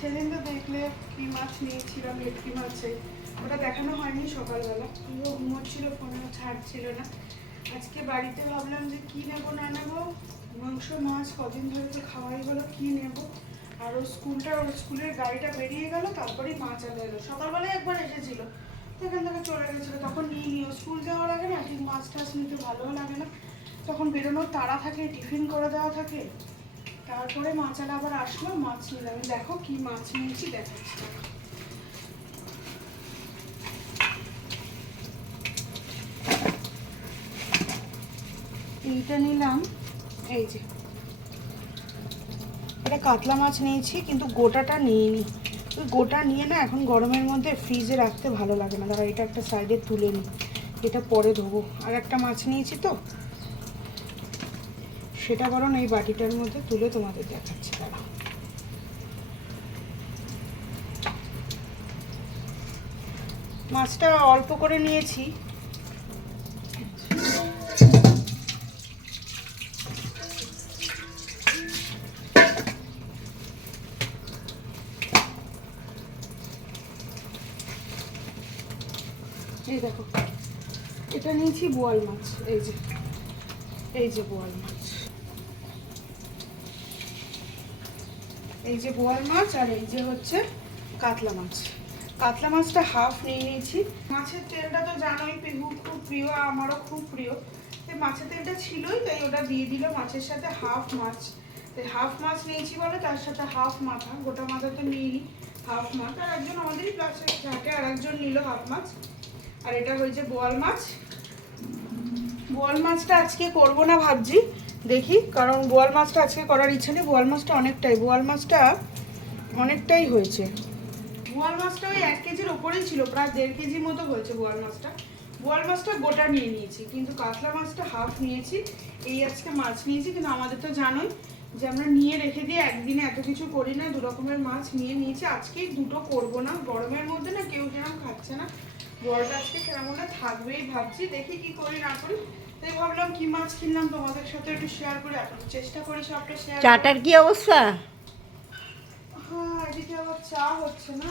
সেদিন তো দেখলে কি মাছ নিয়েছিলাম, ভেটকি মাছে, ওটা দেখানো হয়নি সকালবেলা, পুরো ঘুমোচ্ছিল, ফোনেও ছাড়ছিল না। আজকে বাড়িতে ভাবলাম যে কি নেবো না নেবো, মাংস মাছ কদিন ধরে তো খাওয়াই হলো, কি নেব। আর ওর স্কুলের গাড়িটা বেরিয়ে গেল, তারপরেই মাছ আনতে এলো। সকালবেলায় একবার এসেছিল, এখান থেকে চলে গেছিলো, তখন নিয়ে স্কুল যাওয়ার আগে না ঠিক মাছ টাছ নিতে ভালোও লাগে না, তখন বেরোনোর তাড়া থাকে, টিফিন করে দেওয়া থাকে। তারপরে মাছালা আবার আসলো, মাছ নিলাম। দেখো কি মাছ নিয়েছি দেখাচ্ছি। এইটা নিলাম, এই যে এটা কাতলা মাছ নিয়েছি, কিন্তু গোটাটা নিইনি। ওই গোটা নিয়ে না এখন গরমের মধ্যে ফ্রিজে রাখতে ভালো লাগে না। দাঁড়া এটা একটা সাইডে তুলে নিই, এটা পরে ধোবো। আর একটা মাছ নিয়েছি তো, সেটা বরং এই বাটিটার মধ্যে তুলে তোমাদের দেখাচ্ছি। দাঁড়া, মাছটা অল্প করে নিয়েছি। এই দেখো, এটা নিয়েছি বোয়াল মাছ, এই যে বোয়াল মাছ, এই যে বোয়াল মাছ, আর এই যে হচ্ছে কাতলা মাছ। কাতলা মাছটা হাফ নিয়ে নিয়েছি। মাছের তেলটা তো জানোই পিহু খুব প্রিয়, আমারও খুব প্রিয়। মাছের তেলটা ছিলই, তাই ওটা দিয়ে দিল মাছের সাথে। হাফ মাছ, তাই হাফ মাছ নিয়েছি বলে তার সাথে হাফ মাথা, গোটা মাথা তো নিইনি, হাফ মাছ। আর একজন আমাদেরই ক্লাসে থাকে, আর একজন নিল হাফ মাছ। আর এটা হয়েছে বোয়াল মাছ। বোয়াল মাছটা আজকে করবো না ভাবছি, দেখি, কারণ বোয়াল মাছটা আজকে করার ইচ্ছা নেই। বোয়াল মাছটা অনেকটাই হয়েছে। বোয়াল মাছটা ওই 1 কেজির ওপরেই ছিল, প্রায় 1.5 কেজি মতো হয়েছে বোয়াল মাছটা। বোয়াল মাছটা গোটা নিয়ে নিয়েছি, কিন্তু কাতলা মাছটা হাফ নিয়েছি। এই আজকে মাছ নিয়েছি, কিন্তু আমাদের তো জানোই যে আমরা নিয়ে রেখে দিয়ে একদিনে এত কিছু করি না, 2 রকমের মাছ নিয়ে নিয়েছি। আজকেই দুটো করবো না, গরমের মধ্যে না কেউ সেরকম খাচ্ছে না। বড়টা আজকে সেরকম থাকবেই ভাবছি, দেখি কি করি না করি। তাই ভাবলাম কি মাছ কিনলাম তোমাদের সাথে একটু শেয়ার করে, এখন চেষ্টা করি সবটা শেয়ার। চাটার কি অবস্থা? হ্যাঁ, এদিকে আবার চা হচ্ছে না।